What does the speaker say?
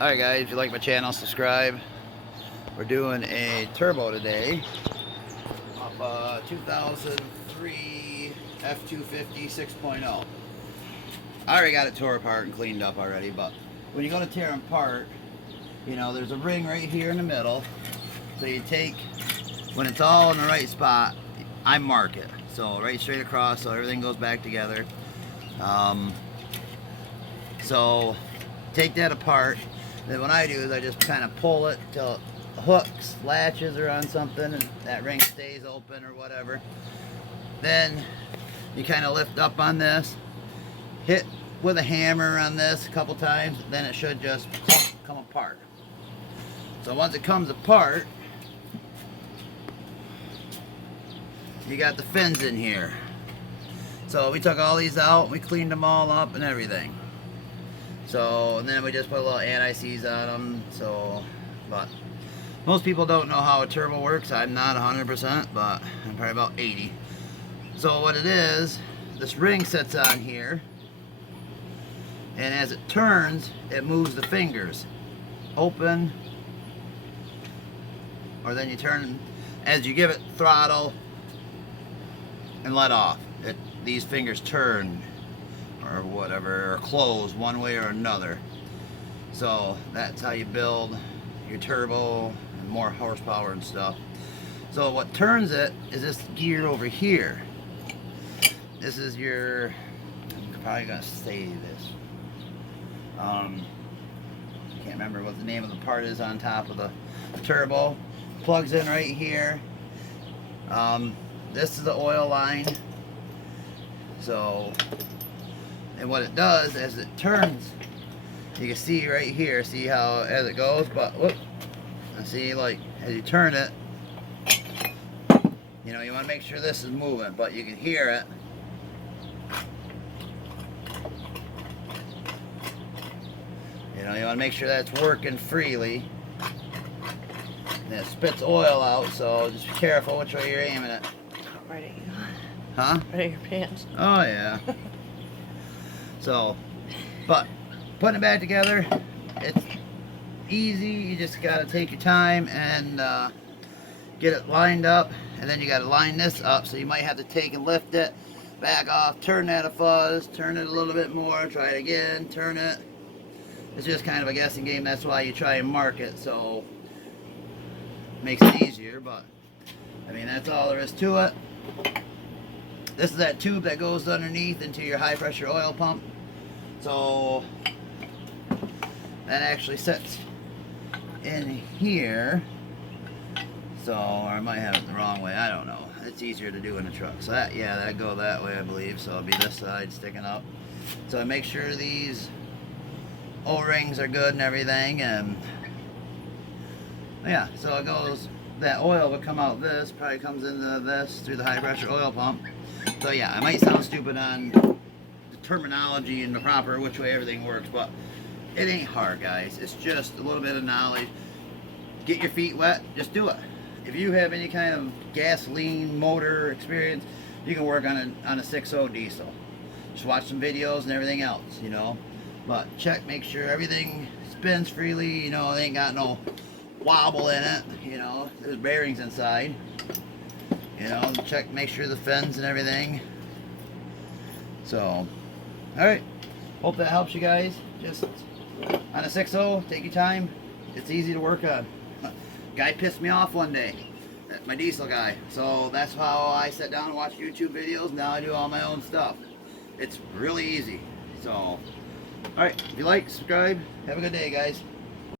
Alright guys, if you like my channel, subscribe. We're doing a turbo today off a 2003 f250 6.0. I already got it tore apart and cleaned up already, but when you go to tear them apart, you know, there's a ring right here in the middle. So you take, when it's all in the right spot, I mark it. So right straight across, so everything goes back together. So take that apart. Then what I do is I just kind of pull it till it hooks, latches are on something, and that ring stays open or whatever. Then you kind of lift up on this, hit with a hammer on this a couple times, then it should just come apart. So once it comes apart, you got the fins in here. So we took all these out, we cleaned them all up and everything. So, and then we just put a little anti-seize on them. So, but most people don't know how a turbo works. I'm not 100%, but I'm probably about 80. So what it is, this ring sits on here, and as it turns, it moves the fingers open, or then you turn, as you give it throttle and let off, these fingers turn or whatever, or close one way or another. So that's how you build your turbo and more horsepower and stuff. So what turns it is this gear over here. This is your, I'm probably gonna say this, I can't remember what the name of the part is on top of the turbo. Plugs in right here. This is the oil line. So, and what it does as it turns, you can see right here, see how as it goes, but whoop, I see, like as you turn it, you know, you want to make sure this is moving, but you can hear it. You know, you want to make sure that's working freely. And it spits oil out, so just be careful which way you're aiming it. Right at you. Huh? Right at your pants. Oh yeah. So, but putting it back together, it's easy. You just gotta take your time and get it lined up, and then you gotta line this up. So you might have to take and lift it, back off, turn that a fuzz, turn it a little bit more, try it again, turn it. It's just kind of a guessing game. That's why you try and mark it, so it makes it easier. But I mean, that's all there is to it. This is that tube that goes underneath into your high pressure oil pump. So that actually sits in here. So, or I might have it the wrong way, I don't know. It's easier to do in a truck. So that, yeah, that go that way, I believe. So it'll be this side sticking up. So I make sure these O-rings are good and everything, and yeah, so it goes, that oil will come out this, probably comes into this through the high pressure oil pump. So yeah, I might sound stupid on the terminology and the proper which way everything works, but it ain't hard, guys. It's just a little bit of knowledge. Get your feet wet, just do it. If you have any kind of gasoline motor experience, you can work on a 6.0 diesel. Just watch some videos and everything else, you know. But check, make sure everything spins freely, you know, it ain't got no wobble in it, you know, there's bearings inside. You know, check, make sure the fins and everything. So, alright, hope that helps you guys. Just on a 6.0, take your time. It's easy to work on. Guy pissed me off one day, my diesel guy. So that's how I sit down and watch YouTube videos. Now I do all my own stuff. It's really easy. So, alright, if you like, subscribe. Have a good day, guys.